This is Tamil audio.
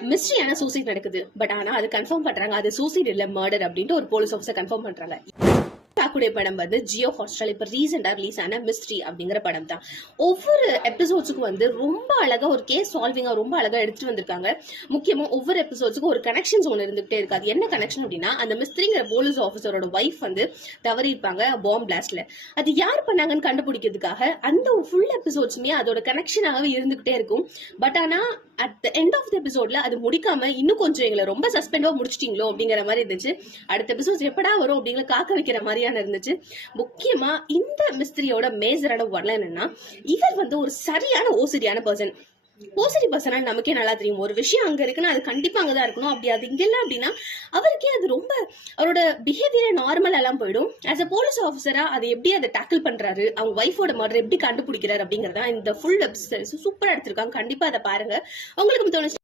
மிஸ்ட்ரியான சூசைட் நடக்குது. பட் ஆனா அது கன்ஃபார்ம் பண்றாங்க அது சூசைட் இல்ல மர்டர் அப்படின்ட்டு ஒரு போலீஸ் ஆஃபீஸர் கன்ஃபார்ம் பண்றாங்க. கூடிய படம் வந்து ஜியோ ஹாட்ஸ்டார் இப்ப ரீசெண்டா ரிலீஸ் ஆன மிஸ்ட்ரி அப்படிங்கிற படம் தான். ஒவ்வொரு எபிசோட்ஸுக்கும் வந்து ரொம்ப அழகா ஒரு கேஸ் சால்விங்கா ரொம்ப அழகா எடுத்துட்டு வந்திருக்காங்க. முக்கியமா ஒவ்வொரு எபிசோட்ஸுக்கும் ஒரு கனெக்ஷன்ஸ் ஒன்று இருந்துகிட்டே இருக்காது. என்ன கனெக்ஷன் அப்படின்னா, அந்த மிஸ்ட்ரிங்கிற போலீஸ் ஆஃபீஸரோட ஒய்ஃப் வந்து தவறி இருப்பாங்க பாம் பிளாஸ்ட்ல. அது யார் பண்ணாங்கன்னு கண்டுபிடிக்கிறதுக்காக அந்த ஒரு ஃபுல் எபிசோட்ஸுமே அதோட கனெக்ஷனாகவே இருந்துகிட்டே இருக்கும். பட் ஆனா at the end of the எபிசோட்ல அது முடிக்காம இன்னும் கொஞ்சம் எங்களை ரொம்ப சஸ்பெண்டா முடிச்சிட்டீங்களோ அப்படிங்கிற மாதிரி இருந்துச்சு. அடுத்த எபிசோட் எப்படா வரும் அப்படிங்கிற காக்க வைக்கிற மாதிரியான இருந்துச்சு. முக்கியமா இந்த மிஸ்திரியோட மேஜரான வரல என்னன்னா, இவர் வந்து ஒரு சரியான ஓசிடியான பர்சன். ஓசிடி பர்சனா நமக்கே நல்லா தெரியும். ஒரு விஷயம் அங்க இருக்குன்னா அது கண்டிப்பா அங்கதான் இருக்கணும். அப்படி அது இங்க இல்ல அப்படின்னா அவருக்கே அது ரொம்ப அவரோட பிஹேவியர் நார்மல் எல்லாம் போயிடும். ஆஸ் அ போலீஸ் ஆஃபீஸரா அதை எப்படி அதை டேக்கிள் பண்றாரு, அவங்க ஒய்ஃபோட மர்டர் எப்படி கண்டுபிடிக்கிறாரு அப்படிங்கறதா இந்த ஃபுல் எபிசோட் சூப்பரா எடுத்திருக்காங்க. கண்டிப்பா அதை பாருங்க. உங்களுக்கு தோணுச்சு